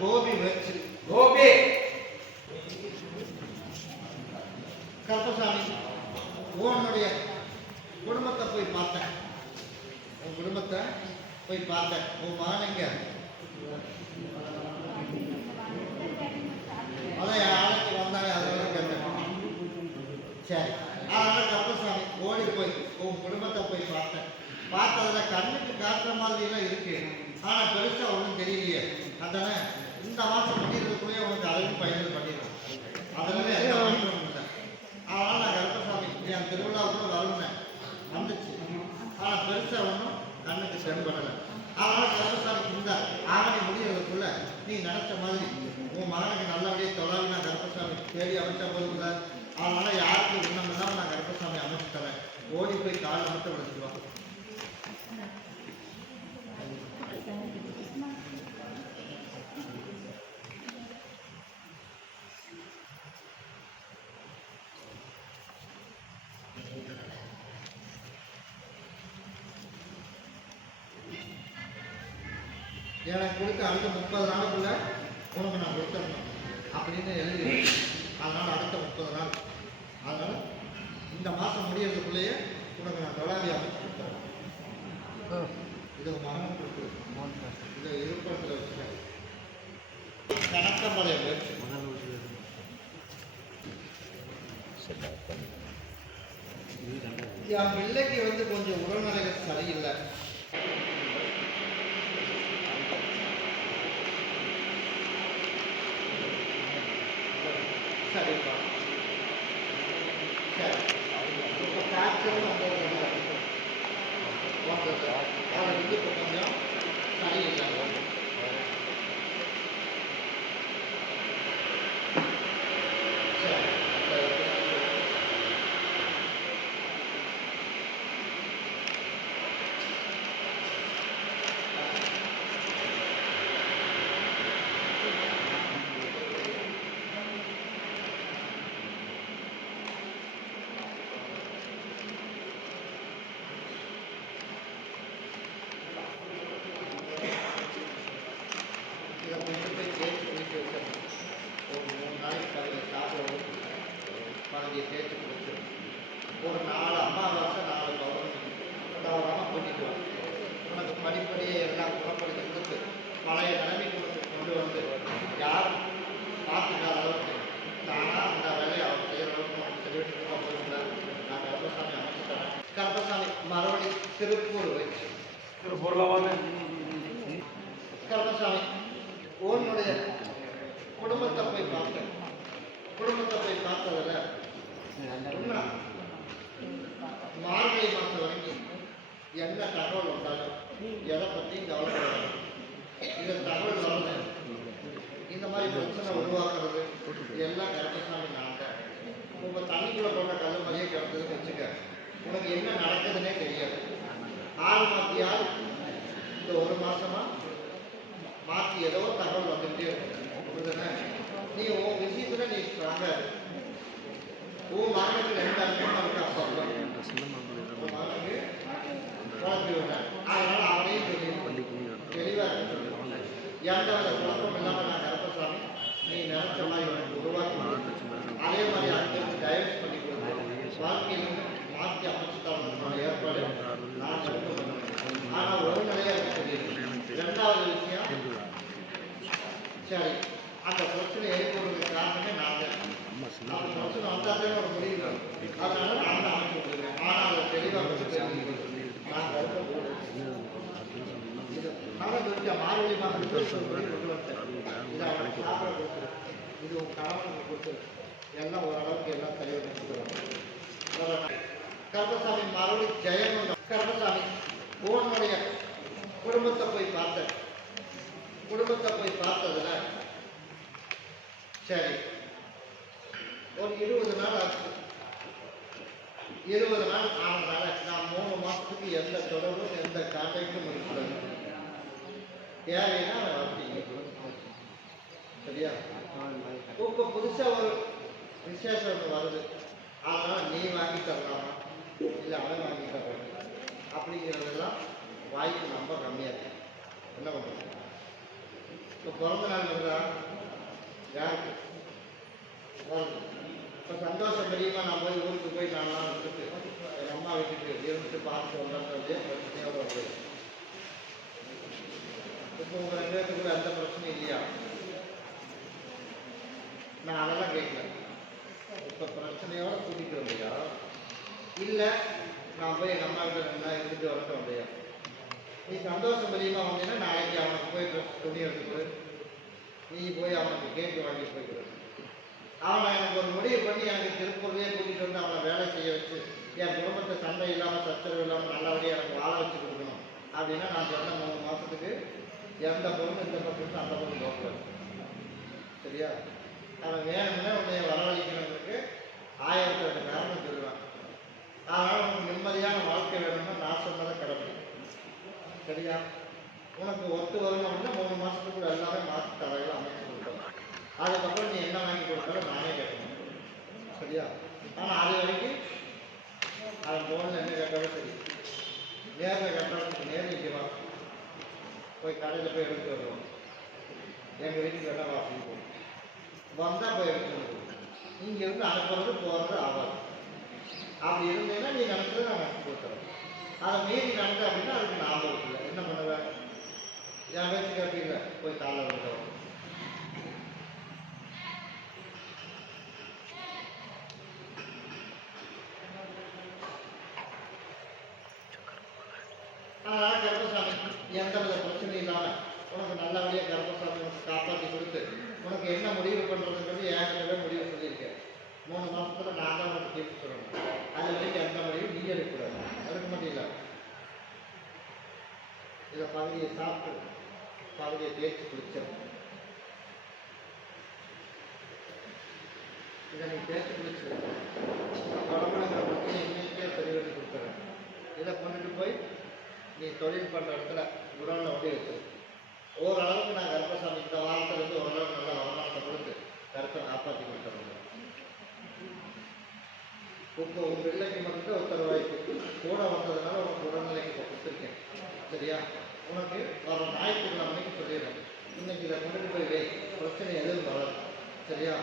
கோபி வச்சு கோபி கருப்பசாமி உன்னுடைய குடும்பத்தை போய் பார்த்தேன். உன் குடும்பத்தை போய் பார்த்தேன். உன் மகன் எங்க? அதான் யாருக்கு வந்தாங்க அதெல்லாம் கேட்டேன். சரி, அதனால கருப்பசாமி ஓடி போய் உன் குடும்பத்தை போய் பார்த்தேன். பார்த்ததுல கண்ணுக்கு காட்டுற மாதிரிலாம் இருக்கு, ஆனா பெருசா ஒன்றும் தெரியலையே. அதானே இந்த மாசம் பண்ணிடுறதுக்குள்ளே உனக்கு அளவுக்கு பயணம் பண்ணிடுறோம். அதனால எந்த மாற்றம் இல்லை. அதனால நான் கருப்பசாமி என் திருவிழாவுக்குள்ள வருவேன் வந்துச்சு, ஆனா பெருசா ஒன்றும் கண்ணுக்கு தென்படலை. அதனால கருப்பசாமி இந்த ஆவணி முடிகிறதுக்குள்ள நீ நினைச்ச மாதிரி உன் மகனுக்கு நல்லபடியாக தொழில் நான் கருப்பசாமி தேடி அமைச்ச போதுல. அதனால யாருக்கு உண்ணம் இல்லாமல் நான் கருப்பசாமி அமைச்சு தரேன். ஓடி போய் காலை மட்டும் விடுச்சுருவான். எனக்கு கொடுத்த அடுத்த 30 நாளுக்குள்ள உனக்கு நான் கொடுத்துடணும் அப்படின்னு எழுதி. அதனால் அடுத்த 30 நாள், அதனால் இந்த மாதம் முடியறதுக்குள்ளேயே உனக்கு நான் தொழிலாளி அமைச்சு கொடுத்துறேன். இது மகன் கொடுத்து இதை இருப்பத்தில் வச்சுட்டேன். கணக்கம்படைய முயற்சி என் பிள்ளைக்கு வந்து கொஞ்சம் உடல்நிலைகள் சரியில்லை. சரிப்பா, சரி. இப்போ காய்ச்சல் வந்தது அதை வந்து இப்போ கொஞ்சம் சரியில்லை. தேய்ச்சி கொடுத்து ஒரு 4 அமாவாசை 4 பௌர்ணமி தவறாமல் கூட்டிட்டு வா. உனக்கு படிப்படியே எல்லாம் குணப்படுத்தி கொடுத்து பழைய நிலைமைக்கு கொண்டு வந்து யாரும் பார்த்துக்காத அளவுக்கு தானாக அந்த வேலையை அவர் செய்கிற அளவுக்கு நமக்கு சொல்லிட்டு போயிருந்தா நான் கருப்பசாமி அமைச்சு தரேன். கருப்பசாமி மறுபடி திருப்பூர் வச்சு கருப்பசாமி உன்னுடைய குடும்பத்தை போய் பார்த்தேன். குடும்பத்தை போய் பார்த்ததில் மார்கழி மாதம் வரைக்கும் என்ன தகவல் வந்தாலும் எதை பற்றியும் கவலைப்படாது. இந்த தகவல் வரல, இந்த மாதிரி பிரச்சனை உருவாக்குறது எல்லாம் கருப்பசாமி நான் தான். உங்கள் தண்ணிக்குள்ளே போட்ட கல் மாதிரியே கிடந்ததுன்னு வச்சுக்க, உனக்கு என்ன நடக்குதுன்னே தெரியாது. ஆள் மாற்றியால் இந்த 1 மாதமா மாற்றி ஏதோ தகவல் வந்துகிட்டே இருக்கும். நீ உன் விஷயத்துல நீ ஸ்ட்ராங்கா இருக்கு. உன் மகனுக்கு 2 அனுபவம் இருக்கு. அப்பா உன் மகனுக்கு குழப்பி விட்டார். அதனால அவனையும் தெளிவா இருக்கு. எந்த வித குழப்பம் இல்லாமல் நான் கருப்பசாமி நீ நினைச்ச மாதிரி உனக்கு உருவாக்கி அதே மாதிரி அங்கிருந்து டைவர்ஸ் பண்ணி கொடுத்து வாழ்க்கையிலிருந்து மாற்றி அமைச்சுதான் ஏற்பாடு நான் பண்ணுவேன். ஆனால் ஒரு நிலையாக சொல்லியிருக்கேன். 2வது விஷயம், சரி அந்த பிரச்சனை ஏற்படுறதுக்கு காரணமே நான் தான். அந்த பிரச்சனை வந்தாலே ஒரு முடிவு, அதனால நான் தான் அமைச்சு கொடுக்குறேன். ஆனால் அதை தெளிவாக நான் மார்கழி மாதத்துக்கு கொண்டு வந்தேன். இதை அவனுக்கு சாப்பிட கொடுத்துரு, இது உன் கணவனுக்கு கொடுத்துரு, எல்லாம் ஓரளவுக்கு எல்லாம் தெளிவாக கொடுத்துருவாங்க. கருப்பசாமி மறுபடியும் ஜெயம். கருப்பசாமி உன்னுடைய குடும்பத்தை போய் பார்த்தேன். குடும்பத்தை போய் பார்த்ததுல சரி ஒரு 20 நாள் ஆச்சு. 20 நாள் ஆனதுனால நான் 3 மாதத்துக்கு எந்த தொடர்பும் எந்த கான்டாக்டும் இருக்கக்கூடாது. தேவைன்னா சரியா? இப்போ புதுசாக ஒரு விசேஷம் ஒன்று வருது, அதனால் நீ வாங்கி தரலாமா இல்லை அவன் வாங்கி தரலாம் அப்படிங்கிறதெல்லாம் வாய்ப்பு ரொம்ப கம்மியாக இருக்கு. என்ன பண்ணுறது? இப்போ பிறந்த நாள் வந்தா யாருக்கு வருது? இப்போ சந்தோஷம் தெரியுமா? நான் போய் ஊருக்கு போய் நான்லாம் விட்டுட்டு எங்கள் அம்மா வீட்டுக்கு இருந்துட்டு பார்த்துட்டு வந்தோம்னா பிரச்சனையோட வந்து இப்போ உங்கள் ரெண்டு பேருக்கு எந்த பிரச்சனையும் இல்லையா? நான் அதெல்லாம் கேட்கல. இப்போ பிரச்சனையோட கூட்டிகிட்டு வந்தியா இல்லை நான் போய் எங்கள் அம்மா வீட்டில் ரெண்டு நாள் இருந்துட்டு வரட்டும் வந்தியா? நீ சந்தோஷம் தெரியுமா வந்தீங்கன்னா நாளைக்கு அவனுக்கு போய் ட்ரெஸ் துணி எடுத்துட்டு நீ போய் அவனுக்கு கேக்கு வாங்கி போய்க்கிற. அவனை எனக்கு ஒரு முடிவு பண்ணி எனக்கு திருப்பூர்லேயே கூட்டிகிட்டு வந்து அவனை வேலை செய்ய வச்சு என் குடும்பத்தை சண்டை இல்லாமல் சச்சரவு இல்லாமல் நல்லபடியாக எனக்கு வாழ வச்சு கொடுக்கணும் அப்படின்னா நான் சொன்ன 3 மாதத்துக்கு எந்த பொருளும் இந்த பக்கத்துக்கு அந்த பொருள் போகக்கூடாது. சரியா? அவன் வேணும்னா உன்னைய வரவழைக்கணுங்களுக்கு 1008 காரணம் சொல்லுவான். அதனால் உனக்கு நிம்மதியான வாழ்க்கை வேணும்னா நான் சொன்னதை கடமை. சரியா? உனக்கு ஒத்து வரணும் அப்படின்னா 3 மாதத்துக்குள்ள எல்லாமே மாற்று தரையில் அமைச்சு கொடுக்கணும். அதுக்கப்புறம் நீ என்ன வாங்கி கொடுத்தாலும் நானே கேட்கணும். சரியா? ஆனால் அது வரைக்கும் அவன் ஃபோனில் என்ன கேட்டாலும் சரி, நேரில் கேட்டாலும் நேரில் இங்கே வா, போய் கடையில் போய் எடுத்து வருவோம். எங்கள் வீட்டுக்கு வேணா வா அப்படின்னு வந்தால் போய் எடுத்து வருவோம். இங்கேருந்து அனுப்புறது போகிறது ஆகாது. அப்படி இருந்தேன்னா நீ நினச்சதை நான் நினச்சி கொடுத்துறேன். அதை மீறி நடந்த அப்படின்னா அதுக்கு ஞாபகம் இல்லை. என்ன பண்ணுவேன்? என் பேச்சு கேட்பீங்க, போய் காலைல வந்துடுவோம். அதனால் கருப்பசாமி எந்த வித பிரச்சனையும் இல்லாமல் உனக்கு நல்லபடியாக கருப்பசாமி உனக்கு காப்பாற்றி கொடுத்து உனக்கு என்ன முடிவு பண்ணுறதுங்கிறது என்கிட்டவே முடிவு சொல்லியிருக்கேன். 3 மாதத்தில் நான் தான் உனக்கு தீர்ப்பு சொல்லணும். அது வரைக்கும் எந்த முடிவும் நீ எடுக்கக்கூடாது. எடுக்க மாட்டீங்களா? இதை பகுதியை சாப்பிட்டு பகுதியை தேய்ச்சி குளிச்சிடும். இதை நீ தேய்ச்சி குளிச்சு உடம்புங்கிற பிரச்சனை இன்னைக்கே சரி பண்ணி கொடுத்துறேன். இதை கொண்டுட்டு போய் நீ தொழில் பண்ணுற இடத்துல குடோனில் ஒட்டி வச்சு ஓரளவுக்கு நான் கருப்பசாமி இந்த வாரத்துலேருந்து ஓரளவுக்கு நல்லா வருமானத்தை கொடுத்து கருத்தை காப்பாற்றி கொடுத்துறேன். இப்போ உங்கள் பிள்ளைக்கு மட்டும் உத்தரவாய்க்கு கூட வந்ததுனால உனக்கு உடல்நிலைக்கு இப்போ கொடுத்துருக்கேன். சரியா? உனக்கு வர ஞாயிற்றுக்கிழமைக்கு சொல்லிடுறேன். இன்னைக்கு இதை கொண்டுட்டு போய் வை, பிரச்சனை எதுவும் வராது. சரியா?